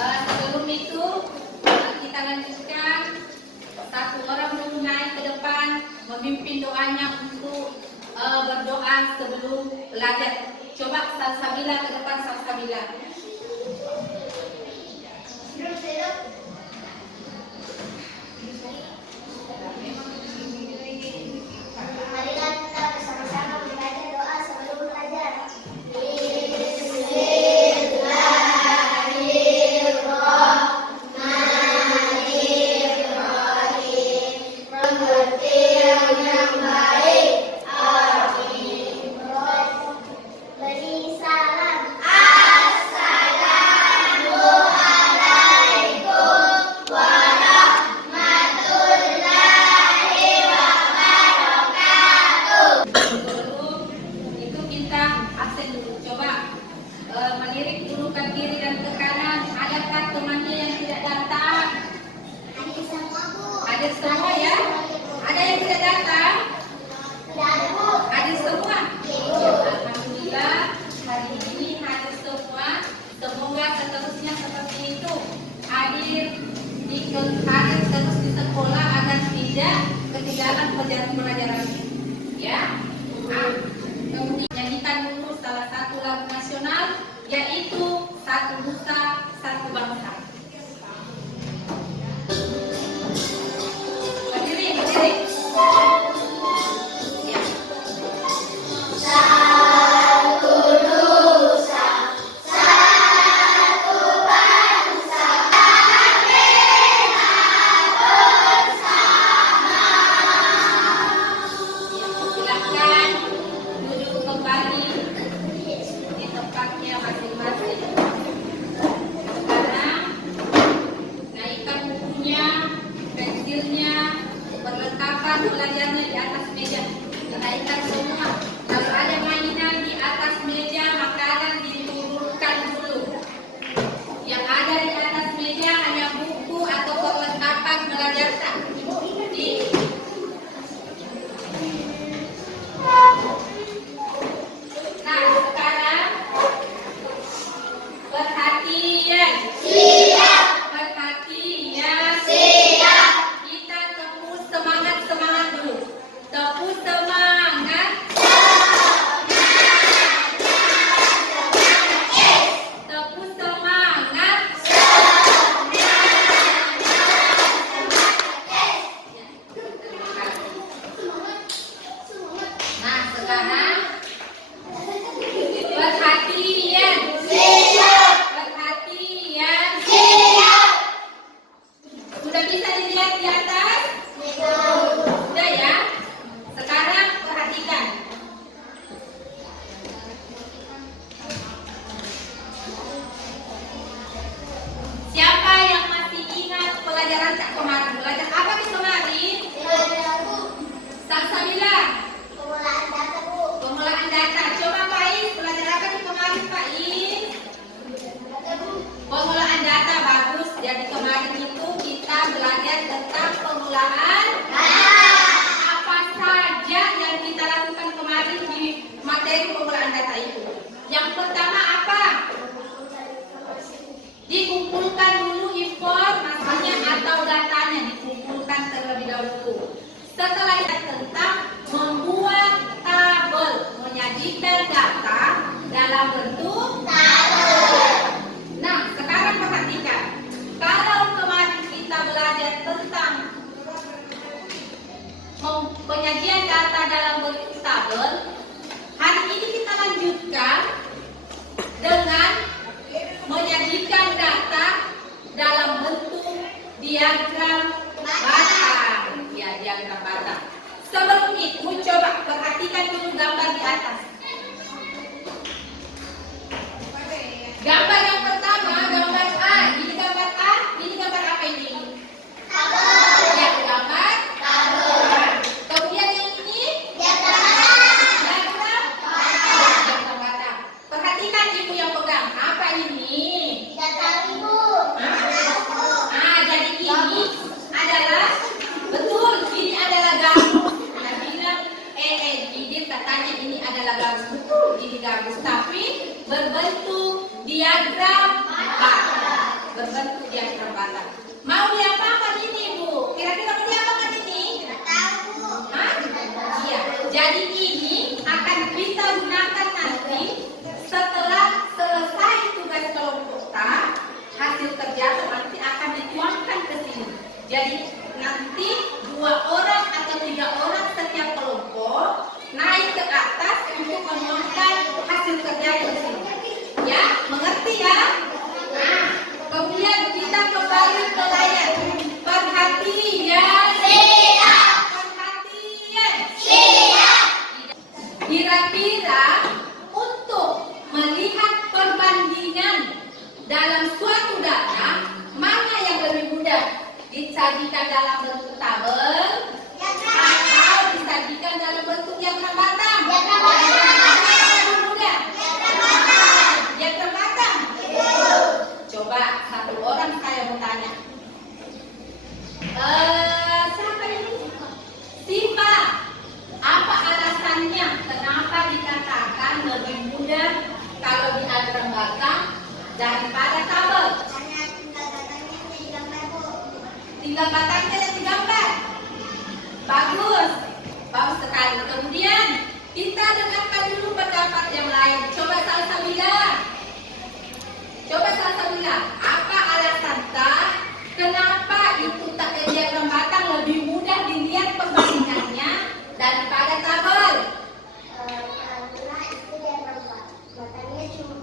Sebelum itu kita lanjutkan, satu orang dulu naik ke depan memimpin doanya untuk berdoa sebelum belajar. Coba Salsabila ke depan, Salsabila. Marilah kita bersama-sama membaca doa sebelum belajar. Beri salam. Sebelum itu kita absen dulu. Coba melirik dulu ke kiri dan ke kanan. Adakah temannya yang tidak datang? Hadir semua, Bu. Hadir semua ya? Ada yang tidak datang? Tidak ada, Bu. Hadir semua? Iya. Alhamdulillah hari ini hadir semua. Semoga seterusnya seperti itu. Hadir terus di sekolah agar tidak ketinggalan pelajaran ya. Kemudian nyanyikan dulu salah satu lagu nasional, yaitu Satu Nusa Satu Bangsa. Berdiri. Ya. Silakan duduk kembali di tempatnya masing-masing. Sekarang naikkan bukunya, pensilnya, perlengkapan belajarnya di atas meja. Naikkan semua. Kalau ada mainan di atas meja, makanan diturunkan dulu. Yang ada di atas meja hanya buku atau perlengkapan belajar. Nah, sekarang perhatian. Siap. Perhatian. Siap. Kita tepuk semangat dulu. Tepuk semangat. Tepuk semangat. Nah, sekarang perhatian. Siap. Perhatian. Siap. Sudah bisa dilihat di atas? Sudah ya? Sekarang perhatikan. Siapa yang masih ingat pelajaran Kak kemarin? Belajar apa di kemarin? Salsabila. Pengolahan data, Bu. Pengolahan data. Coba Pak Is, belajar apa di kemarin Pak Is? Pengolahan data, bagus. Jadi kemarin itu kita belajar tentang pengolahan apa saja yang kita lakukan kemarin di materi pengolahan data itu. Yang pertama apa? Dikumpulkan dulu informasinya atau datanya, dikumpulkan terlebih dahulu. Setelah itu tentang membuat tabel, menyajikan data dalam bentuk tabel. Nah, sekarang perhatikan. Kalau kemarin kita belajar tentang penyajian data dalam bentuk tabel, hari ini kita lanjutkan dengan menyajikan data dalam bentuk diagram batang. Ya, diagram batang. Sebelum itu, coba perhatikan dulu gambar di atas. Gambar yang pertama, gambar A. Ini gambar A, ini gambar apa ini? Ya, gambar tabel. Kemudian yang ini? Diagram batang. Perhatikan ibu yang pegang. Apa ini? Jadi ini adalah betul, ini adalah gambus. Nah, bilang, Didin katanya ini adalah batang. Mau diapakan ini, Bu? Kira-kira mau diapakan ini? Hah? Iya. Jadi ini akan kita gunakan nanti setelah selesai tugas kelompok K, hasil kerja nanti akan dituangkan ke sini. Jadi nanti 2 orang atau 3 orang setiap kelompok naik ke atas untuk menuangkan hasil kerja di sini. Ya, mengerti ya? Nah, kemudian kita kembali ke layar. Perhatian. Perhatian. Kira-kira untuk melihat perbandingan dalam suatu data, mana yang lebih mudah? Disajikan dalam bentuk tabel atau disajikan dalam bentuk diagram batang? Lebih mudah. Diagram batang. Coba satu orang saya mau tanya. Siapa ini? Siva. Apa alasannya kenapa dikatakan lebih mudah kalau diagram batang daripada tabel? Tinggal batangnya yang digambar. Bagus. Bagus sekali. Kemudian kita dengarkan dulu pendapat yang lain. Coba Salsabila. Apa alasan kenapa itu diagram batang lebih mudah dilihat perbandingannya daripada tabel? Karena itu diagram batangnya cuma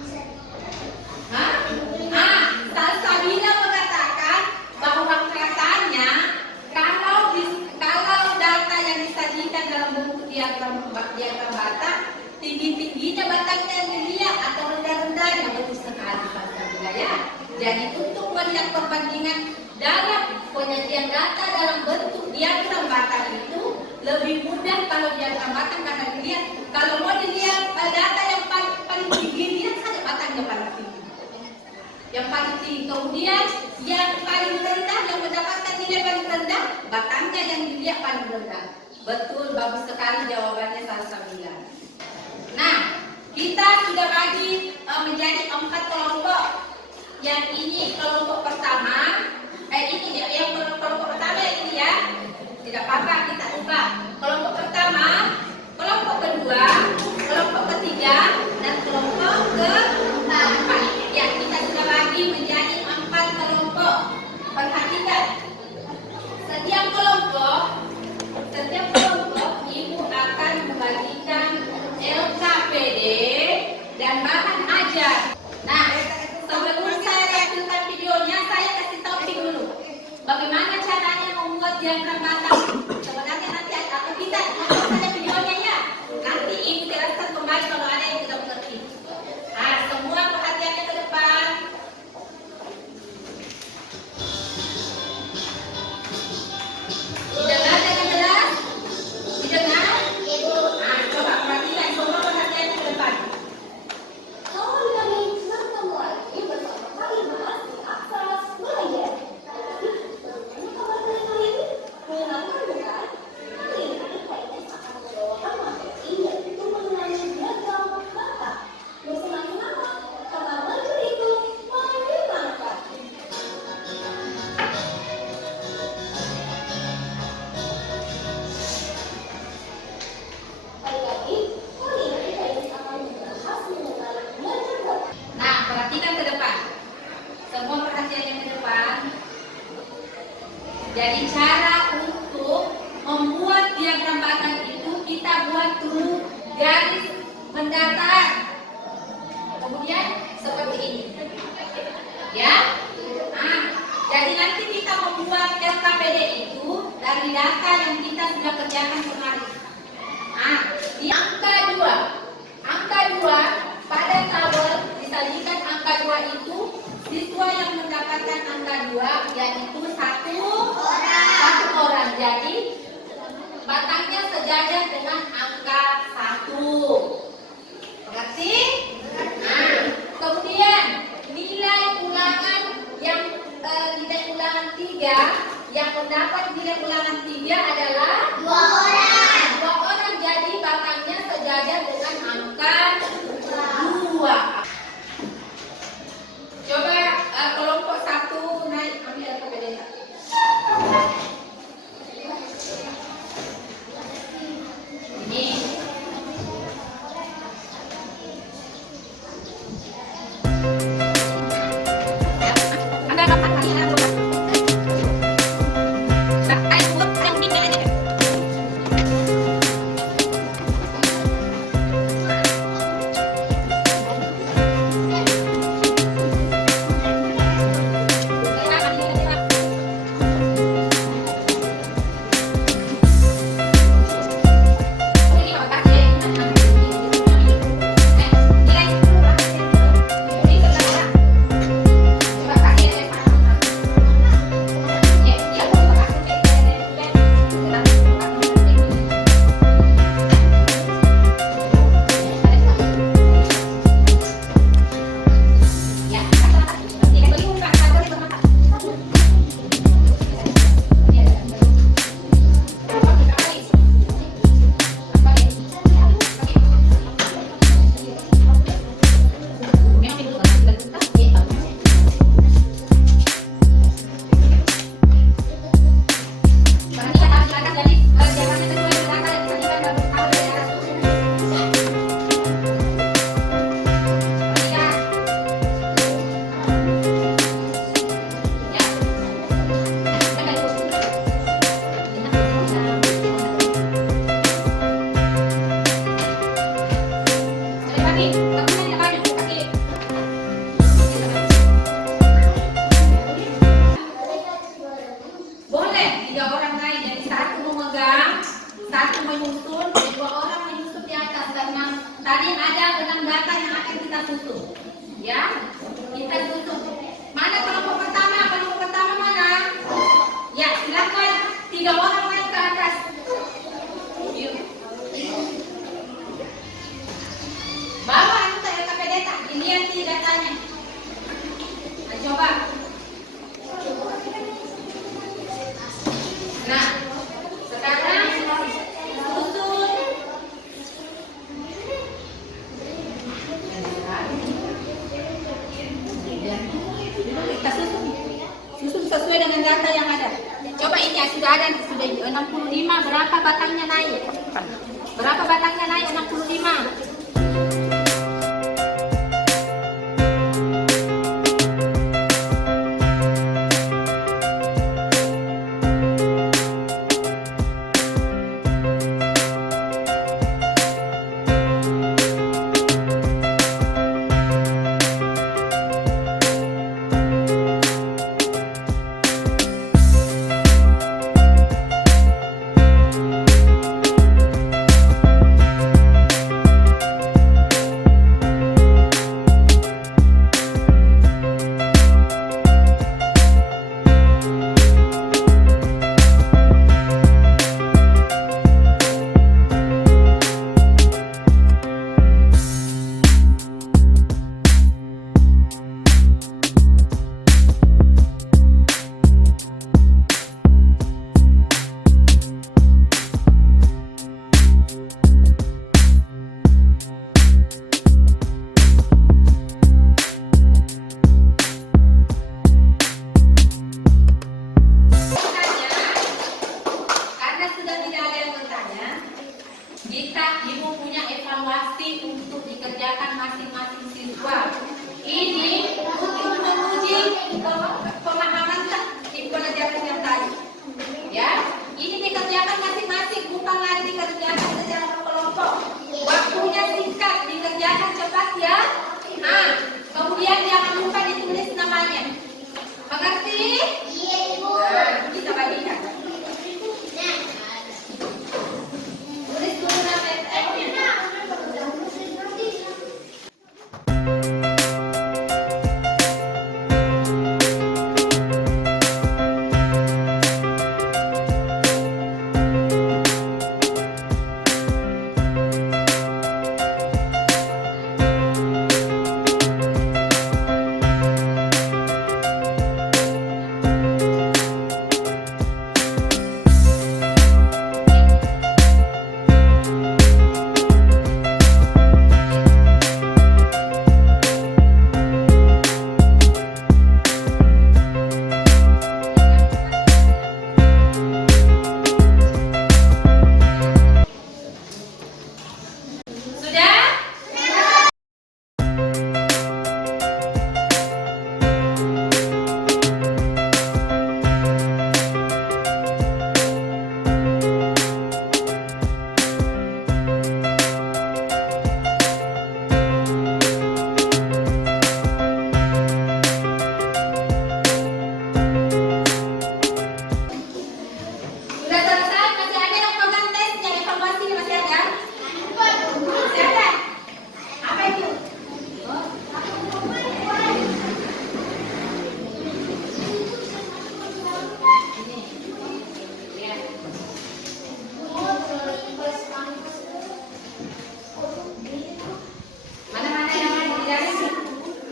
bisa. Hah? Salsabila mengatakan bahwa katanya kalau data yang disajikan dalam bentuk diagram batang, tinggi-tingginya batangnya yang dilihat atau rendah-rendahnya. Betul sekali Salsabila ya. Jadi untuk melihat perbandingan dalam penyajian data dalam bentuk diagram batang itu lebih mudah kalau diagram batang karena dilihat. Kalau mau dilihat data yang paling tinggi, lihat saja batangnya paling tinggi. Yang paling tinggi. Kemudian yang paling rendah, yang mendapatkan nilai paling rendah, batangnya yang dilihat paling rendah. Betul, bagus sekali jawabannya Salsabila. Nah, kita sudah bagi menjadi 4 kelompok. Yang ini kelompok pertama, ini ya, yang kelompok pertama ini ya. Tidak apa-apa, kita ubah. Kelompok pertama, kelompok kedua, kelompok ketiga, dan kelompok keempat. Ya, kita sudah bagi menjadi 4 kelompok. Perhatikan. Setiap kelompok Ibu akan membagikan LKPD dan bahan ajar. Nah, sebelum saya reaksikan videonya, saya kasih topik dulu. Bagaimana caranya membuat diagram batang? Sebenarnya nanti aku kita nonton saja videonya ya. Nanti Ibu jelaskan kembali kalau ada yang tidak mengerti. Nah, semua perhatiannya ke depan. Didengar dengan jelas? Didengar? Nah, coba perhatikan semua perhatiannya ke depan. Kembali lagi bertemu lagi bersama kami Mas di atas belajar. Bagaimana kabar kalian hari ini? Menyenangkan bukan? Kali ini kayaknya akan membawakan materi yaitu mengenai diagram batang. Bersenang-senang karena materi itu menyenangkan. Kali lagi, kali ini kayaknya akan membahas mengenai belajar batang. Nah, perhatikan ke depan. Semua perhatiannya ke depan. Jadi cara untuk membuat diagram batang itu kita buat dulu garis mendatar. Kemudian seperti ini. Ya. Nah, jadi nanti kita membuat LKPD itu dari data yang kita sudah kerjakan kemarin. Nah, di angka 2 pada tabel disajikan angka 2 itu siswa yang mendapatkan angka 2 yaitu satu orang. Jadi batangnya sejajar dengan angka 1. Mengerti? Nah, kemudian nilai ulangan yang nilai ulangan 3 yang mendapat nilai ulangan 3 adalah 2 orang. Jadi batangnya sejajar dengan angka 2. Coba kelompok sesuai dengan data yang ada. Coba ini ya, sudah ada, sudah 65, berapa batangnya naik? Berapa batangnya naik 65? Ibu punya evaluasi untuk dikerjakan masing-masing siswa. Ini untuk menguji pemahaman di pelajaran yang tadi. Ya, ini dikerjakan masing-masing, bukan lagi dikerjakan secara berkelompok. Waktunya singkat, dikerjakan cepat ya. Nah, kemudian jangan lupa ditulis namanya. Mengerti? Iya, Ibu. Nah, kita bagikan. Tulis dulu nama STM-nya.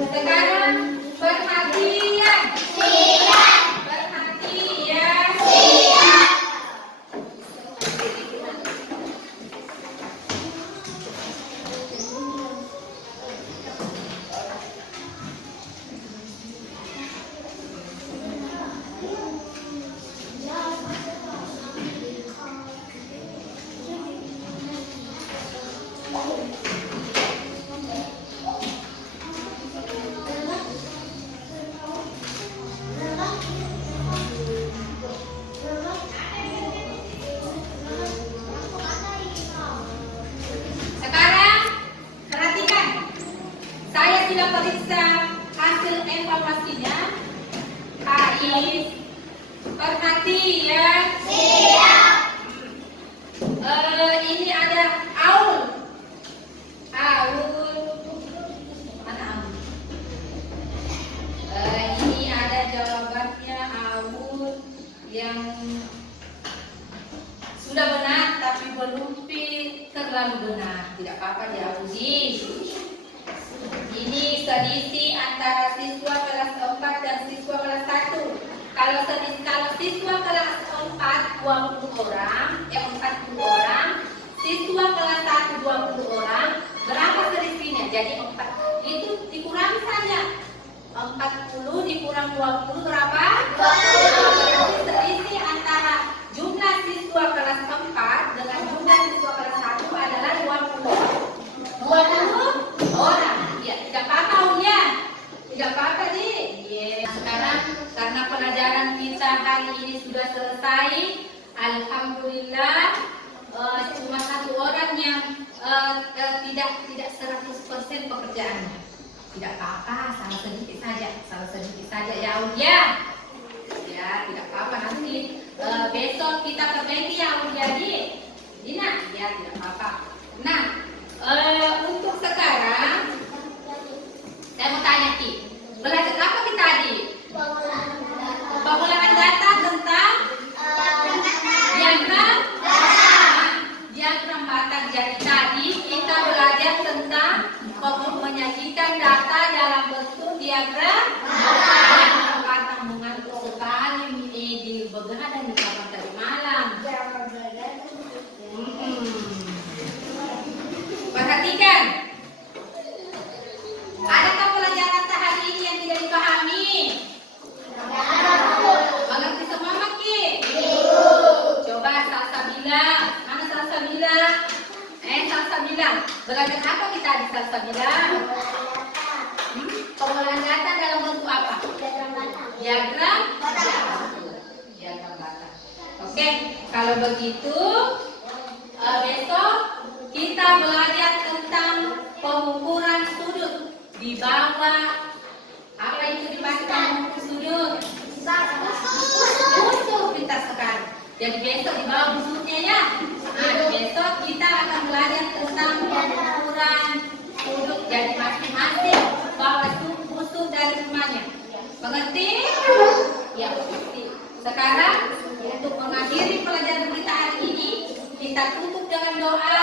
Sekarang perhatian. Siap. Perhatian. Siap. Sekarang perhatikan. Saya sudah periksa hasil evaluasinya. Ais, perhatian. Siap. Ini ada Aul. Mana Aul? Ini ada jawabannya Aul yang sudah benar tapi belum terlalu benar. Tidak apa-apa diuji. Ini selisih antara siswa kelas 4 dan siswa kelas 1. Kalau siswa kelas 4 20 orang, 40 orang, siswa kelas 1 20 orang, berapa selisihnya? Jadi 4 itu dikurangi saja. 40 dikurang 20 berapa? 20. 20 orang. Ya, tidak apa-apa ya. Tidak apa-apa nih. Sekarang karena pelajaran kita hari ini sudah selesai, alhamdulillah cuma satu orang yang tidak 100% pekerjaannya. Tidak apa-apa, salah sedikit saja ya Aulia. Ya, tidak apa-apa nanti besok kita perbaiki ya Aulia Dina. Ya, tidak apa-apa. Nah, untuk sekarang saya mau tanya Ki, belajar apa kita tadi? Pengolahan data tentang diagram Batak. Jadi tadi kita belajar tentang menyajikan data dalam bentuk diagram Batak. Mengantuk sekali di begadang di kamar tadi malam. Perhatikan. Adakah pelajaran hari ini yang tidak dipahami? Mengerti semua Maki? Coba Salsabila. Mana Salsabila? Salsabila. Belajar apa kita di Salsabila? Pengolahan data dalam bentuk apa? Diagram Batak. Oke, kalau begitu besok kita belajar tentang pengukuran sudut di bawah. Apa itu dimaksud mengukur sudut? Musuh, pintar sekali. Jadi besok di bawah musuhnya ya. Nah, besok kita akan belajar tentang pengukuran sudut. Jadi masing-masing bawa musuh dari rumahnya. Mengerti? Ya, mengerti. Sekarang untuk mengakhiri pelajaran kita hari ini, kita tutup dengan doa.